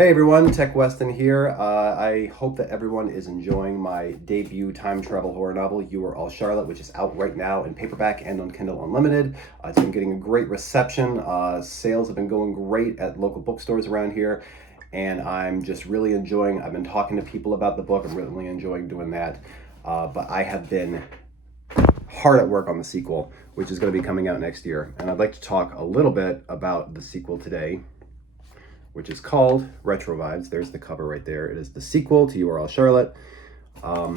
Hey everyone, Tech Weston here. I hope that everyone is enjoying my debut time travel horror novel, You Are All Charlotte, which is out right now in paperback and on Kindle Unlimited. It's been getting a great reception. Sales have been going great at local bookstores around here, and I'm just really enjoying. I've been talking to people about the book. I'm really enjoying doing that. But I have been hard at work on the sequel, which is going to be coming out next year. And I'd like to talk a little bit about the sequel today, which is called Retro Vibes. There's the cover right there. It is the sequel to You Are All Charlotte. I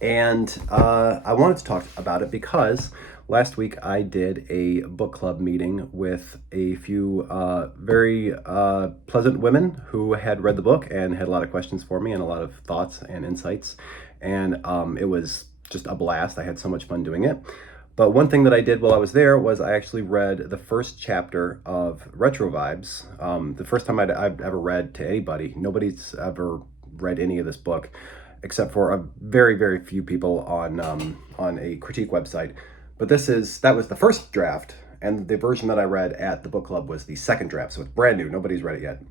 wanted to talk about it because last week I did a book club meeting with a few very pleasant women who had read the book and had a lot of questions for me and a lot of thoughts and insights. And it was just a blast. I had so much fun doing it. But one thing that I did while I was there was I actually read the first chapter of Retro Vibes. The first time I've ever read to anybody. Nobody's ever read any of this book, except for a very, very few people on a critique website. But that was the first draft, and the version that I read at the book club was the second draft, so it's brand new. Nobody's read it yet.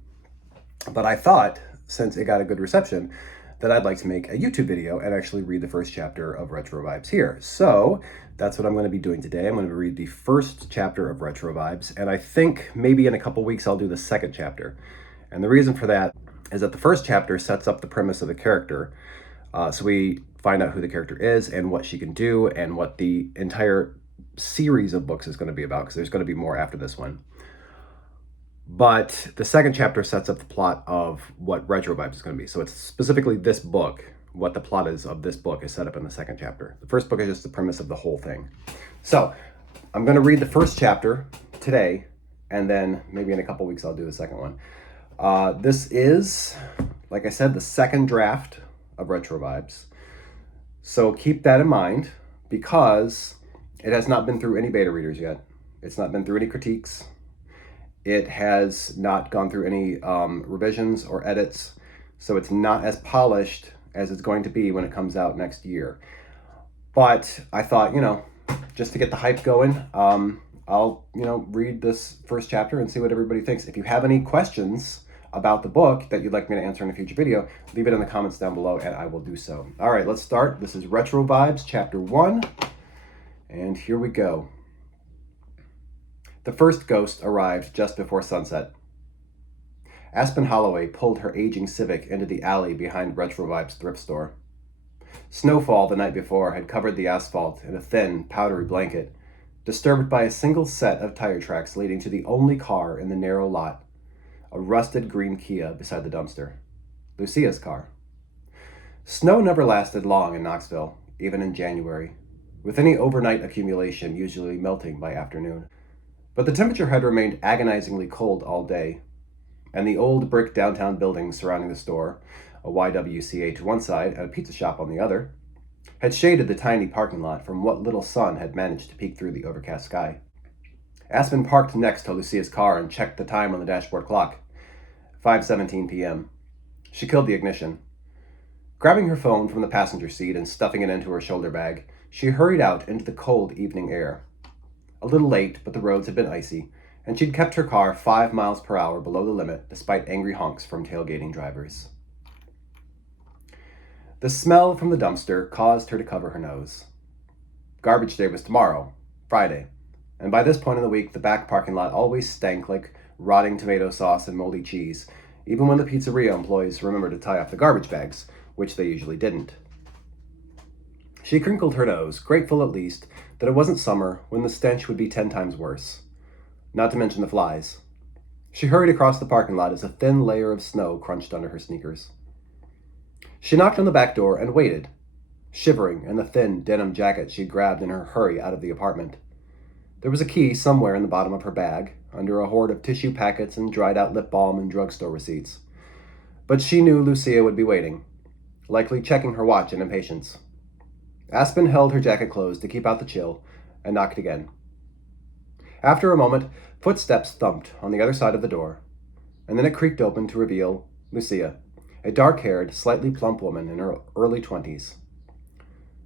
But I thought, since it got a good reception, that I'd like to make a YouTube video and actually read the first chapter of Retro Vibes here. So that's what I'm going to be doing today. I'm going to read the first chapter of Retro Vibes, and I think maybe in a couple weeks I'll do the second chapter. And the reason for that is that the first chapter sets up the premise of the character. So we find out who the character is and what she can do and what the entire series of books is going to be about, because there's going to be more after this one. But the second chapter sets up the plot of what Retro Vibes is going to be. So it's specifically this book, what the plot is of this book is set up in the second chapter. The first book is just the premise of the whole thing. So I'm going to read the first chapter today, and then maybe in a couple weeks I'll do the second one. This is, like I said, the second draft of Retro Vibes. So keep that in mind, because it has not been through any beta readers yet. It's not been through any critiques. It has not gone through any revisions or edits, so it's not as polished as it's going to be when it comes out next year. But I thought, just to get the hype going, I'll, read this first chapter and see what everybody thinks. If you have any questions about the book that you'd like me to answer in a future video, leave it in the comments down below and I will do so. All right, let's start. This is Retro Vibes, Chapter 1, and here we go. The first ghost arrived just before sunset. Aspen Holloway pulled her aging Civic into the alley behind Retro Vibes' thrift store. Snowfall the night before had covered the asphalt in a thin, powdery blanket, disturbed by a single set of tire tracks leading to the only car in the narrow lot, a rusted green Kia beside the dumpster. Lucia's car. Snow never lasted long in Knoxville, even in January, with any overnight accumulation usually melting by afternoon. But the temperature had remained agonizingly cold all day, and the old brick downtown buildings surrounding the store, a YWCA to one side and a pizza shop on the other, had shaded the tiny parking lot from what little sun had managed to peek through the overcast sky. Aspen parked next to Lucia's car and checked the time on the dashboard clock. 5:17 p.m. She killed the ignition. Grabbing her phone from the passenger seat and stuffing it into her shoulder bag, she hurried out into the cold evening air. A little late, but the roads had been icy, and she'd kept her car 5 miles per hour below the limit despite angry honks from tailgating drivers. The smell from the dumpster caused her to cover her nose. Garbage day was tomorrow, Friday, and by this point in the week, the back parking lot always stank like rotting tomato sauce and moldy cheese, even when the pizzeria employees remembered to tie off the garbage bags, which they usually didn't. She crinkled her nose, grateful at least that it wasn't summer when the stench would be 10 times worse. Not to mention the flies. She hurried across the parking lot as a thin layer of snow crunched under her sneakers. She knocked on the back door and waited, shivering in the thin denim jacket she grabbed in her hurry out of the apartment. There was a key somewhere in the bottom of her bag, under a hoard of tissue packets and dried-out lip balm and drugstore receipts. But she knew Lucia would be waiting, likely checking her watch in impatience. Aspen held her jacket closed to keep out the chill and knocked again. After a moment, footsteps thumped on the other side of the door, and then it creaked open to reveal Lucia, a dark-haired, slightly plump woman in her early 20s.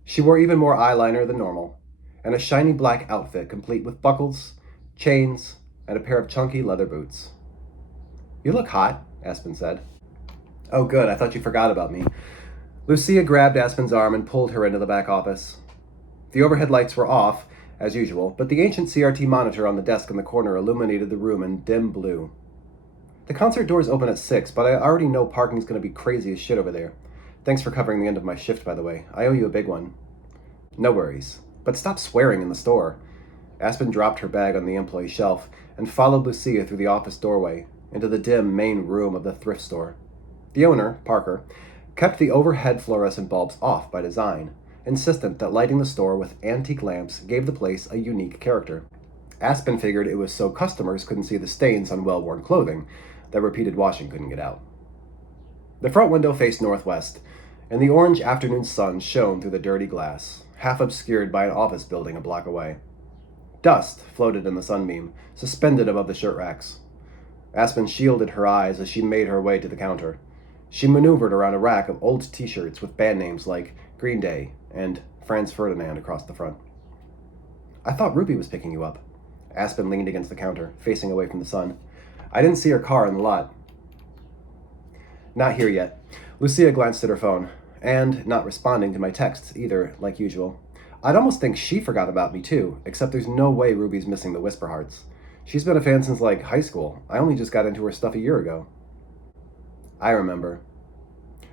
She wore even more eyeliner than normal, and a shiny black outfit complete with buckles, chains, and a pair of chunky leather boots. "You look hot," Aspen said. Oh, good, I thought you forgot about me. Lucia grabbed Aspen's arm and pulled her into the back office. The overhead lights were off, as usual, but the ancient CRT monitor on the desk in the corner illuminated the room in dim blue. The concert doors open at 6, but I already know parking's going to be crazy as shit over there. Thanks for covering the end of my shift, by the way. I owe you a big one. No worries. But stop swearing in the store. Aspen dropped her bag on the employee shelf and followed Lucia through the office doorway into the dim main room of the thrift store. The owner, Parker, kept the overhead fluorescent bulbs off by design, insistent that lighting the store with antique lamps gave the place a unique character. Aspen figured it was so customers couldn't see the stains on well-worn clothing that repeated washing couldn't get out. The front window faced northwest, and the orange afternoon sun shone through the dirty glass, half obscured by an office building a block away. Dust floated in the sunbeam, suspended above the shirt racks. Aspen shielded her eyes as she made her way to the counter. She maneuvered around a rack of old t-shirts with band names like Green Day and Franz Ferdinand across the front. I thought Ruby was picking you up. Aspen leaned against the counter, facing away from the sun. I didn't see her car in the lot. Not here yet. Lucia glanced at her phone, and not responding to my texts either, like usual. I'd almost think she forgot about me too, except there's no way Ruby's missing the Whisper Hearts. She's been a fan since, like, high school. I only just got into her stuff a year ago. I remember.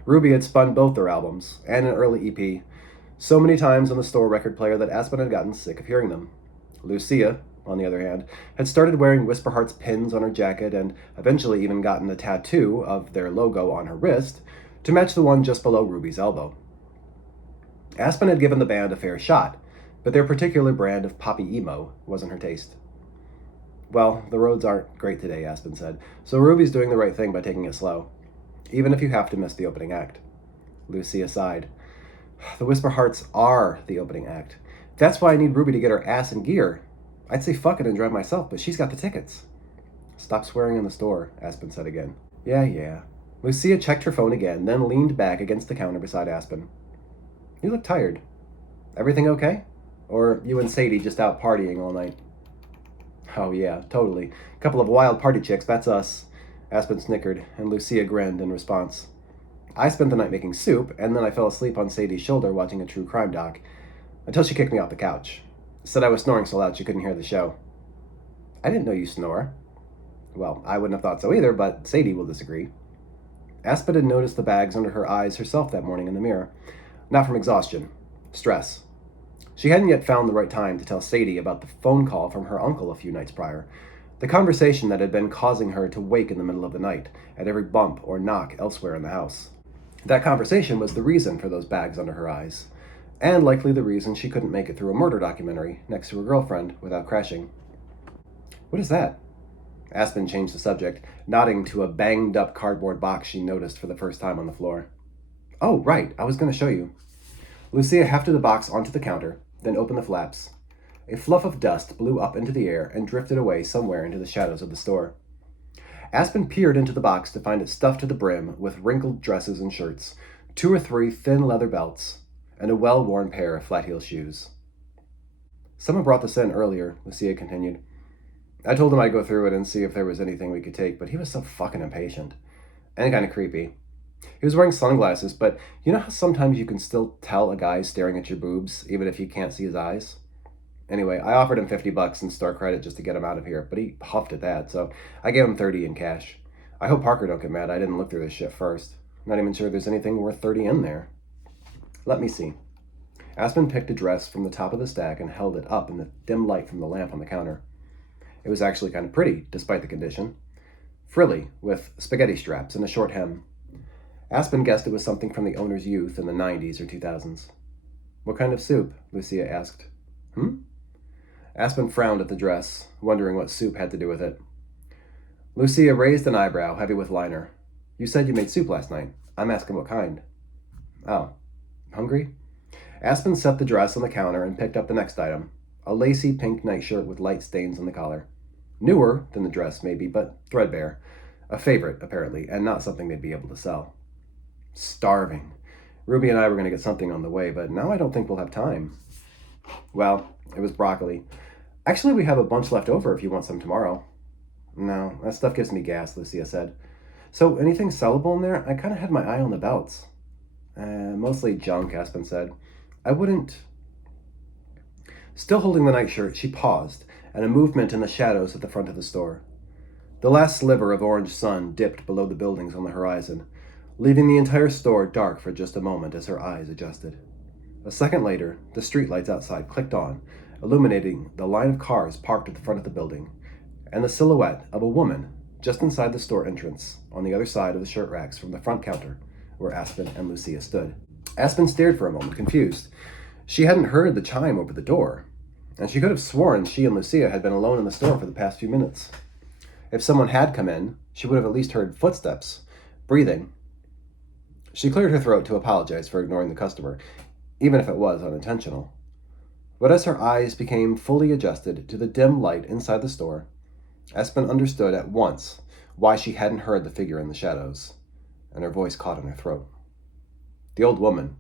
Ruby had spun both their albums, and an early EP, so many times on the store record player that Aspen had gotten sick of hearing them. Lucia, on the other hand, had started wearing Whisper Hearts pins on her jacket and eventually even gotten a tattoo of their logo on her wrist to match the one just below Ruby's elbow. Aspen had given the band a fair shot, but their particular brand of poppy emo wasn't her taste. Well, the roads aren't great today, Aspen said, so Ruby's doing the right thing by taking it slow, even if you have to miss the opening act. Lucia sighed. The Whisper Hearts are the opening act. That's why I need Ruby to get her ass in gear. I'd say fuck it and drive myself, but she's got the tickets. Stop swearing in the store, Aspen said again. Yeah. Lucia checked her phone again, then leaned back against the counter beside Aspen. You look tired. Everything okay? Or you and Sadie just out partying all night? Oh yeah, totally. Couple of wild party chicks, that's us. Aspen snickered, and Lucia grinned in response. I spent the night making soup, and then I fell asleep on Sadie's shoulder watching a true crime doc, until she kicked me off the couch. Said I was snoring so loud she couldn't hear the show. I didn't know you snore. Well, I wouldn't have thought so either, but Sadie will disagree. Aspen had noticed the bags under her eyes herself that morning in the mirror. Not from exhaustion. Stress. She hadn't yet found the right time to tell Sadie about the phone call from her uncle a few nights prior. The conversation that had been causing her to wake in the middle of the night, at every bump or knock elsewhere in the house. That conversation was the reason for those bags under her eyes, and likely the reason she couldn't make it through a murder documentary next to her girlfriend without crashing. What is that? Aspen changed the subject, nodding to a banged-up cardboard box she noticed for the first time on the floor. Oh, right, I was going to show you. Lucia hefted the box onto the counter, then opened the flaps. A fluff of dust blew up into the air and drifted away somewhere into the shadows of the store. Aspen peered into the box to find it stuffed to the brim with wrinkled dresses and shirts, 2 or 3 thin leather belts, and a well-worn pair of flat-heel shoes. Someone brought this in earlier, Lucia continued. I told him I'd go through it and see if there was anything we could take, but he was so fucking impatient. And kind of creepy. He was wearing sunglasses, but you know how sometimes you can still tell a guy's staring at your boobs, even if you can't see his eyes? Anyway, I offered him $50 in store credit just to get him out of here, but he huffed at that, so I gave him $30 in cash. I hope Parker don't get mad I didn't look through this shit first. Not even sure there's anything worth $30 in there. Let me see. Aspen picked a dress from the top of the stack and held it up in the dim light from the lamp on the counter. It was actually kind of pretty, despite the condition. Frilly, with spaghetti straps and a short hem. Aspen guessed it was something from the owner's youth in the 90s or 2000s. What kind of soup? Lucia asked. Aspen frowned at the dress, wondering what soup had to do with it. Lucia raised an eyebrow, heavy with liner. You said you made soup last night. I'm asking what kind. Oh. Hungry? Aspen set the dress on the counter and picked up the next item, a lacy pink nightshirt with light stains on the collar. Newer than the dress, maybe, but threadbare. A favorite, apparently, and not something they'd be able to sell. Starving. Ruby and I were going to get something on the way, but now I don't think we'll have time. Well, it was broccoli. Actually, we have a bunch left over if you want some tomorrow. No, that stuff gives me gas, Lucia said. So, anything sellable in there? I kind of had my eye on the belts. Mostly junk, Aspen said. I wouldn't. Still holding the nightshirt, she paused, and a movement in the shadows at the front of the store. The last sliver of orange sun dipped below the buildings on the horizon, leaving the entire store dark for just a moment as her eyes adjusted. A second later, the streetlights outside clicked on, illuminating the line of cars parked at the front of the building, and the silhouette of a woman just inside the store entrance, on the other side of the shirt racks from the front counter, where Aspen and Lucia stood. Aspen stared for a moment, confused. She hadn't heard the chime over the door, and she could have sworn she and Lucia had been alone in the store for the past few minutes. If someone had come in, she would have at least heard footsteps, breathing. She cleared her throat to apologize for ignoring the customer, even if it was unintentional. But as her eyes became fully adjusted to the dim light inside the store, Aspen understood at once why she hadn't heard the figure in the shadows, and her voice caught in her throat. The old woman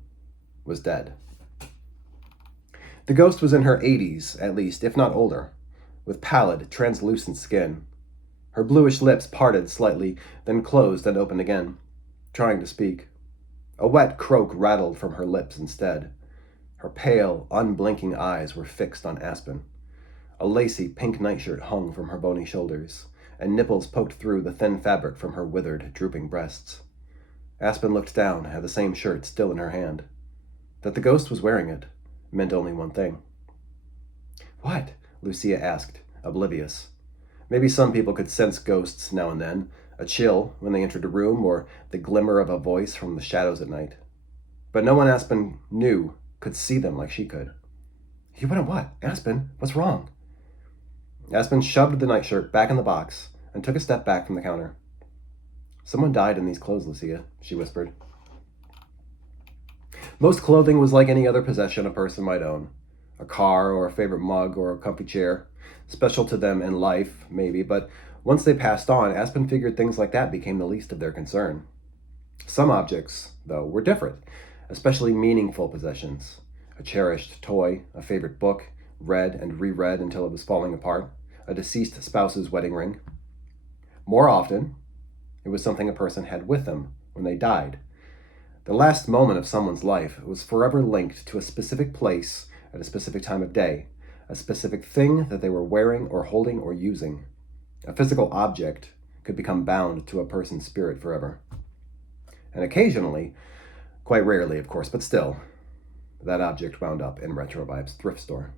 was dead. The ghost was in her 80s, at least, if not older, with pallid, translucent skin. Her bluish lips parted slightly, then closed and opened again, trying to speak. A wet croak rattled from her lips instead. Her pale, unblinking eyes were fixed on Aspen. A lacy pink nightshirt hung from her bony shoulders, and nipples poked through the thin fabric from her withered, drooping breasts. Aspen looked down at the same shirt still in her hand. That the ghost was wearing it meant only one thing. "What?" Lucia asked, oblivious. Maybe some people could sense ghosts now and then, a chill when they entered a room, or the glimmer of a voice from the shadows at night. But no one Aspen knew could see them like she could. "You wouldn't what? Aspen, what's wrong?" Aspen shoved the nightshirt back in the box and took a step back from the counter. "Someone died in these clothes, Lucia," she whispered. Most clothing was like any other possession a person might own. A car or a favorite mug or a comfy chair. Special to them in life, maybe, but once they passed on, Aspen figured things like that became the least of their concern. Some objects, though, were different, especially meaningful possessions. A cherished toy, a favorite book, read and reread until it was falling apart, a deceased spouse's wedding ring. More often, it was something a person had with them when they died. The last moment of someone's life was forever linked to a specific place at a specific time of day, a specific thing that they were wearing or holding or using. A physical object could become bound to a person's spirit forever. And occasionally, quite rarely of course, but still, that object wound up in Retro Vibes thrift store.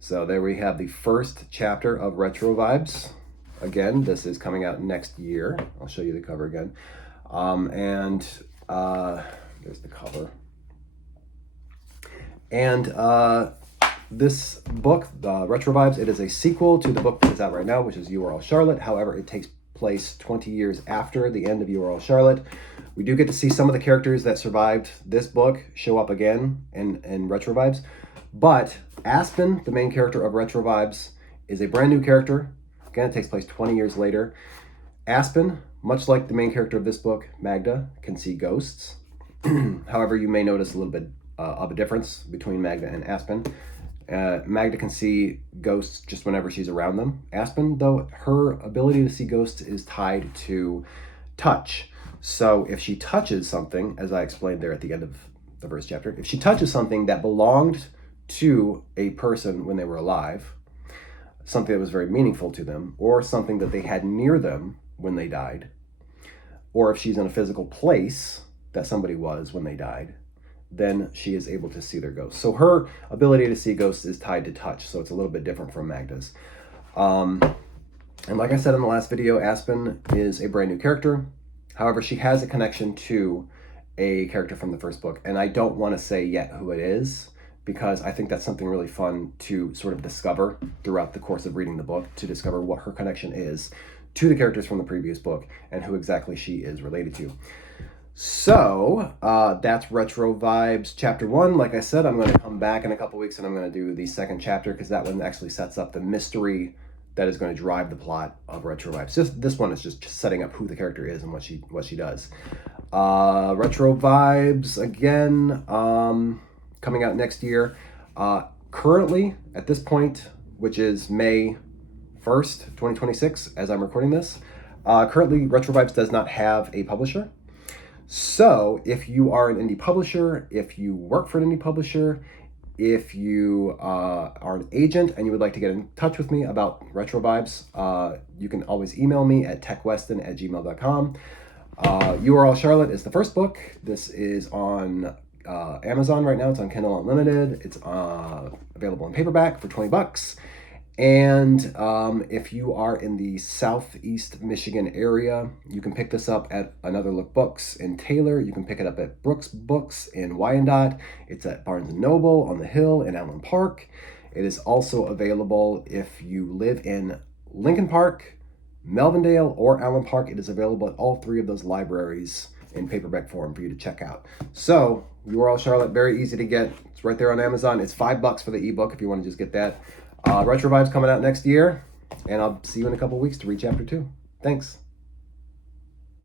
So there we have the first chapter of Retro Vibes. Again, this is coming out next year. I'll show you the cover again. There's the cover. And this book, Retro Vibes, it is a sequel to the book that is out right now, which is URL Charlotte. However, it takes place 20 years after the end of URL Charlotte. We do get to see some of the characters that survived this book show up again in Retro Vibes. But Aspen, the main character of Retro Vibes, is a brand new character. Again, it takes place 20 years later. Aspen, much like the main character of this book, Magda, can see ghosts. However, you may notice a little bit of a difference between Magda and Aspen. Magda can see ghosts just whenever she's around them. Aspen, though, her ability to see ghosts is tied to touch. So if she touches something, as I explained there at the end of the first chapter, if she touches something that belonged to a person when they were alive, something that was very meaningful to them, or something that they had near them when they died, or if she's in a physical place that somebody was when they died, then she is able to see their ghosts. So her ability to see ghosts is tied to touch, so it's a little bit different from Magda's. And like I said in the last video, Aspen is a brand new character. However, she has a connection to a character from the first book, and I don't want to say yet who it is, because I think that's something really fun to sort of discover throughout the course of reading the book, to discover what her connection is to the characters from the previous book and who exactly she is related to. So that's Retro Vibes Chapter 1. Like I said, I'm going to come back in a couple weeks and I'm going to do the second chapter, because that one actually sets up the mystery that is going to drive the plot of Retro Vibes. This one is just setting up who the character is and what she does. Retro Vibes, again, coming out next year. Currently, at this point, which is May 1st, 2026, as I'm recording this, Currently, Retro Vibes does not have a publisher. So if you are an indie publisher, if you work for an indie publisher, if you are an agent and you would like to get in touch with me about Retro Vibes, you can always email me at techweston@gmail.com. URL Charlotte is the first book. This is on Amazon right now. It's on Kindle Unlimited. It's available in paperback for $20. And if you are in the Southeast Michigan area, you can pick this up at Another Look Books in Taylor. You can pick it up at Brooks Books in Wyandotte. It's at Barnes & Noble on the Hill in Allen Park. It is also available if you live in Lincoln Park, Melvindale, or Allen Park. It is available at all three of those libraries in paperback form for you to check out. So, URL Charlotte, very easy to get. It's right there on Amazon. It's $5 for the ebook if you want to just get that. Retro Vibes coming out next year, and I'll see you in a couple weeks to read chapter 2. Thanks.